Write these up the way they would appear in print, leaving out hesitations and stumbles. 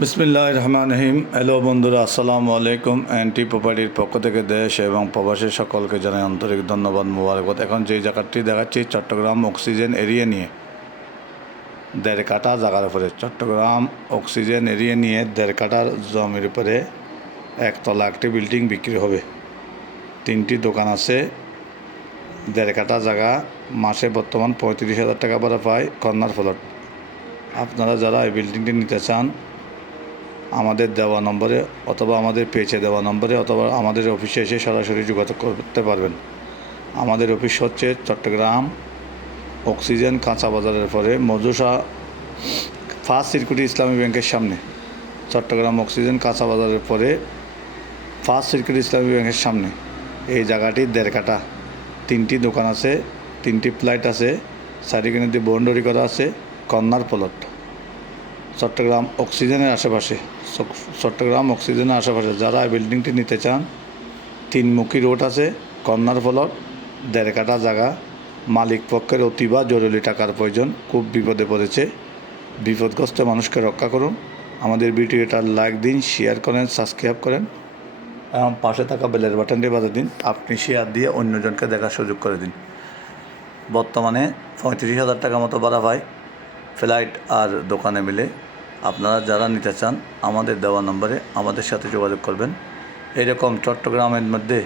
বিসমিল্লাহির রহমানির রহিম। হ্যালো বন্ধুরা, আসসালামু আলাইকুম। এনটি প্রপার্টির পক্ষ থেকে দেশ এবং প্রবাসী সকলকে জানাই আন্তরিক ধন্যবাদ, মোবারকবাদ। এখন যেই জায়গাটি দেখাচ্ছি চট্টগ্রাম অক্সিজেন এরিয়া নিয়ে 1.5 কাঠা জায়গার উপরে, চট্টগ্রাম অক্সিজেন এরিয়া নিয়ে 1.5 কাঠার জমির উপরে একতলা একটি বিল্ডিং বিক্রি হবে। 3টি দোকান আছে, 1.5 কাঠা জায়গা, মাসে বর্তমান 35,000 টাকা ভাড়া পায়, কর্নার প্লট। আপনারা যারা এই বিল্ডিংটি নিতে চান আমাদের দেওয়া নম্বরে অথবা আমাদের পেজে দেওয়া নম্বরে অথবা আমাদের অফিসে এসে সরাসরি যোগাযোগ করতে পারবেন। আমাদের অফিস হচ্ছে চট্টগ্রাম অক্সিজেন কাঁচা বাজারের পরে মজুসা ফার্স্ট সিকিউরিটি ইসলামী ব্যাংকের সামনে। চট্টগ্রাম অক্সিজেন কাঁচা বাজারের পরে ফার্স্ট সিকিউরিটি ইসলামী ব্যাংকের সামনে এই জায়গাটি 1.5 কাঠা। 3টি দোকান আছে, 3টি ফ্লাইট আছে, চারিখানে দিয়ে বাউন্ডারি করা আছে, কর্নার প্লট। চট্টগ্রাম অক্সিজেনের আশেপাশে যারা এই বিল্ডিংটি নিতে চান, 3মুখী রোড আছে, কর্নার প্লট, 1.5 কাঠা জায়গা। মালিক পক্ষের অতি বা জরুরি টাকার প্রয়োজন, খুব বিপদে পড়েছে। বিপদগ্রস্ত মানুষকে রক্ষা করুন। আমাদের ভিডিওটা লাইক দিন, শেয়ার করেন, সাবস্ক্রাইব করেন এবং পাশে থাকা বেলের বাটনটি বাজিয়ে দিন। আপনি শেয়ার দিয়ে অন্যজনকে দেখার সুযোগ করে দিন। বর্তমানে 35,000 টাকা মতো ভাড়া পায় ফ্লাইট আর দোকানে মিলে। আপনারা যারা নিতে চান আমাদের দেওয়া নম্বরে আমাদের সাথে যোগাযোগ করবেন। এরকম চট্টগ্রামের মধ্যে,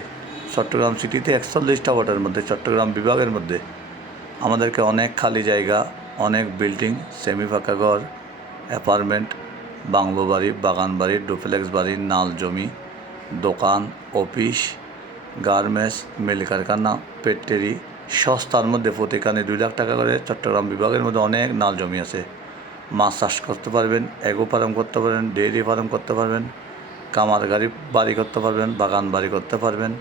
চট্টগ্রাম সিটিতে 41টা ওয়ার্ডের মধ্যে, চট্টগ্রাম বিভাগের মধ্যে আমাদেরকে অনেক খালি জায়গা, অনেক বিল্ডিং, সেমি ফাঁকা ঘর, অ্যাপার্টমেন্ট, বাংলো বাড়ি, বাগান বাড়ি, ডুপ্লেক্স বাড়ি, নাল জমি, দোকান, অফিস, গার্মেন্টস, মিল কারখানা, ফ্যাক্টরি সস্তার মধ্যে প্রতিখানে 2 লাখ টাকা করে চট্টগ্রাম বিভাগের মধ্যে অনেক নাল জমি আছে। মাছ চাষ করতে পারবেন, এগো ফার্ম করতে পারবেন, ডেয়ারি ফার্ম করতে পারবেন, কামার গাড়ি বাড়ি করতে পারবেন, বাগান বাড়ি করতে পারবেন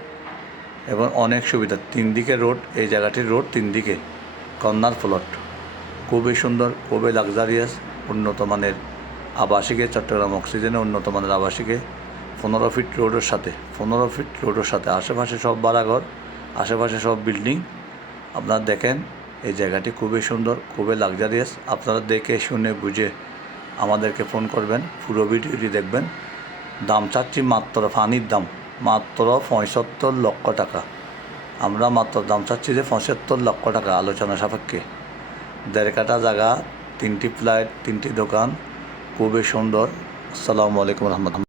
এবং অনেক সুবিধা। 3 দিকে রোড, এই জায়গাটির রোড 3 দিকে, কর্নার প্লট, খুবই সুন্দর, খুবই লাক্সারিয়াস, উন্নত মানের আবাসিকে। চট্টগ্রাম অক্সিজেনে উন্নত মানের আবাসিকে 15 ফিট রোডের সাথে আশেপাশে সব বাড়াঘর, আশেপাশে সব বিল্ডিং। আপনারা দেখেন এই জায়গাটি খুবই সুন্দর, খুবই লাক্সারিয়াস। আপনারা দেখে শুনে বুঝে আমাদেরকে ফোন করবেন, পুরো ভিডিওটি দেখবেন। দাম চাচ্ছি মাত্র, ফানির দাম মাত্র 75 লক্ষ টাকা। আমরা মাত্র দাম চাচ্ছি যে 75 লক্ষ টাকা, আলোচনা সাপেক্ষে। 1.5 কাঠা জায়গা, 3টি ফ্লাইট, 3টি দোকান, খুবই সুন্দর। আসসালামু আলাইকুম রহমতুল্লাহ।